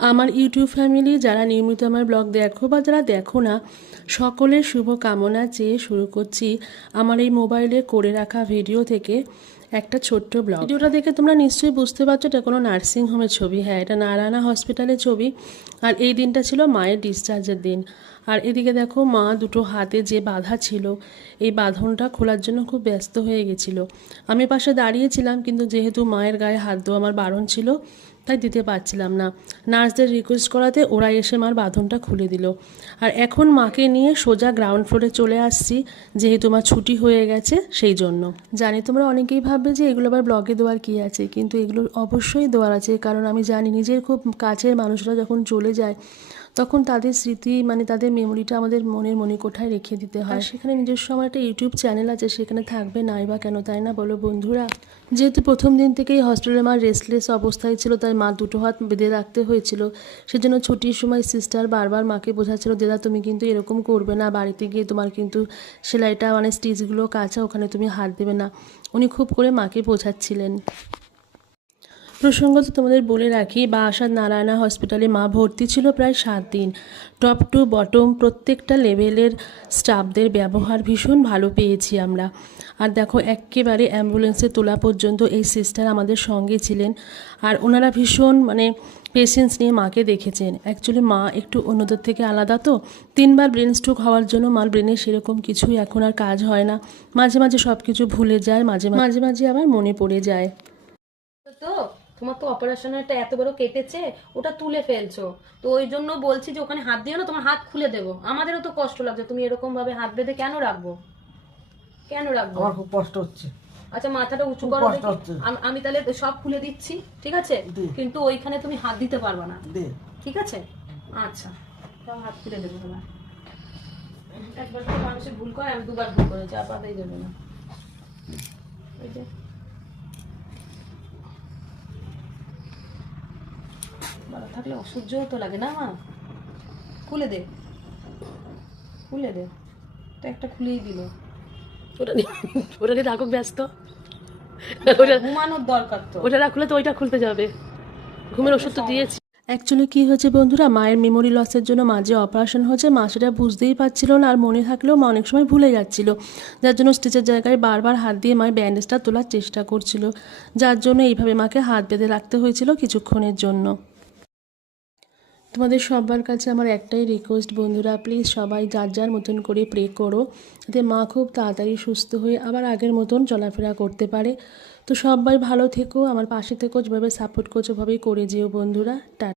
আমার YouTube family যারা নিয়মিত আমার ব্লগ দেখো বা যারা দেখো না, সকলের শুভ কামনা চেয়ে শুরু করছি আমার এই মোবাইলে করে রাখা ভিডিও থেকে একটা ছোট্ট ব্লগ। ভিডিওটা দেখে তোমরা নিশ্চয়ই বুঝতে পারছো এটা কোনো নার্সিং হোমের ছবি। হ্যাঁ, এটা নারায়ণা হসপিটালের ছবি। আর এই দিনটা ছিল মায়ের ডিসচার্জের দিন। আর এদিকে দেখো মা দুটো হাতে যে বাঁধা ছিল, এই বাঁধনটা খোলার জন্য খুব ব্যস্ত হয়ে গেছিলো। আমি পাশে দাঁড়িয়েছিলাম, কিন্তু যেহেতু মায়ের গায়ে হাত দেওয়া আমার বারণ ছিল, তাই দিতে পারছিলাম না। নার্সদের রিকোয়েস্ট করাতে ওরা এসে মার বাঁধনটা খুলে দিল। আর এখন মাকে নিয়ে সোজা গ্রাউন্ড ফ্লোরে চলে আসছি, যেহেতু আমার ছুটি হয়ে গেছে সেই জন্য। জানি তোমরা অনেকেই ভাববে যে এগুলো আবার ব্লগে দেওয়ার কী আছে, কিন্তু এগুলো অবশ্যই দেওয়ার আছে, কারণ আমি জানি নিজের খুব কাছের মানুষরা যখন চলে যায় তখন তাদের স্মৃতি তাদের মেমোরিটা আমাদের মনের মণিকোঠায় রেখে দিতে হয়। সেখানে নিজস্ব আমার একটা ইউটিউব চ্যানেল আছে, সেখানে থাকবে নাই বা কেন, তাই না বলো বন্ধুরা? যেহেতু প্রথম দিন থেকেই হসপিটালে মা রেস্টলেস অবস্থায় ছিল, তাই মা দুটো হাত বেঁধে রাখতে হয়েছিল। সেজন্য ছুটির সময় সিস্টার বারবার মাকে বোঝাচ্ছিল, দিদা তুমি কিন্তু এরকম করবে না, বাড়িতে গিয়ে তোমার কিন্তু সেলাইটা স্টিচগুলো কাঁচা, ওখানে তুমি হাত দেবে না। উনি খুব করে মাকে বোঝাচ্ছিলেন। প্রসঙ্গত তোমাদের বলে রাখি, বারাসাত নারায়ণা হসপিটালে মা ভর্তি ছিল প্রায় 7 দিন। টপ টু বটম প্রত্যেকটা লেভেলের স্টাফদের ব্যবহার ভীষণ ভালো পেয়েছি আমরা। আর দেখো একেবারে অ্যাম্বুলেন্সে তোলা পর্যন্ত এই সিস্টার আমাদের সঙ্গে ছিলেন। আর ওনারা ভীষণ পেশেন্স নিয়ে মাকে দেখেছেন। অ্যাকচুয়ালি মা একটু অন্যদের থেকে আলাদা, তো 3বার ব্রেন স্ট্রোক হওয়ার জন্য মার ব্রেনে সেরকম কিছুই এখন আর কাজ হয় না। মাঝে মাঝে সব কিছু ভুলে যায়, মাঝে মাঝে আবার মনে পড়ে যায়। তো তোমার তো অপারেশনটা এত বড় কেটেছে, ওটা তুলে ফেলছো, তো ওই জন্য বলছি যে ওখানে হাত দিও না, তোমার হাত খুলে দেবো। আমাদেরও তো কষ্ট লাগছে, তুমি এরকম ভাবে হাত বেঁধে কেন রাখবো? কেন রাখবো? আমার খুব কষ্ট হচ্ছে। আচ্ছা মাথাটা উঁচু করো দেখি। আমি তাহলে সব খুলে দিচ্ছি, ঠিক আছে? কিন্তু ওইখানে তুমি হাত দিতে পারবে না, ঠিক আছে? আচ্ছা, তাও হাত খুলে দেবো তোমার। একবার তো মানুষের ভুল করে, আমি 2বার ভুল করেছি, আর পাতাই দেবে না। ওই যে বাবা থাকলে অসহ্যও তো লাগে না মা। খুলে দে, খুলে দে। তো একটা খুলেই দিল। ওটা নিয়ে রাখুক ব্যস্ত। ঘুমানোর দরকার তো। ওটা না খুলে তো ওইটা খুলতে যাবে। ঘুমের ওষুধ তো দিয়েছি। অ্যাকচুয়ালি কী হয়েছে বন্ধুরা, মায়ের মেমোরি লসের জন্য মা যে অপারেশন হয়েছে মা সেটা বুঝতেই পারছিল না, আর মনে থাকলেও মা অনেক সময় ভুলে যাচ্ছিল। যার জন্য স্টিচের জায়গায় বারবার হাত দিয়ে মায়ের ব্যান্ডেজটা তোলার চেষ্টা করছিল, যার জন্য এইভাবে মাকে হাত বেঁধে রাখতে হয়েছিল কিছুক্ষণের জন্য। তোমাদের সবার কাছে আমার একটাই রিকোয়েস্ট বন্ধুরা, প্লিজ সবাই যার যার মতন করে প্রে করো, যাতে মা খুব তাড়াতাড়ি সুস্থ হয়ে আবার আগের মতন চলাফেরা করতে পারে। তো সবাই ভালো থেকো, আমার পাশে থেকো, যেভাবে সাপোর্ট করছো ওভাবেই করে যেও বন্ধুরা। টাটা।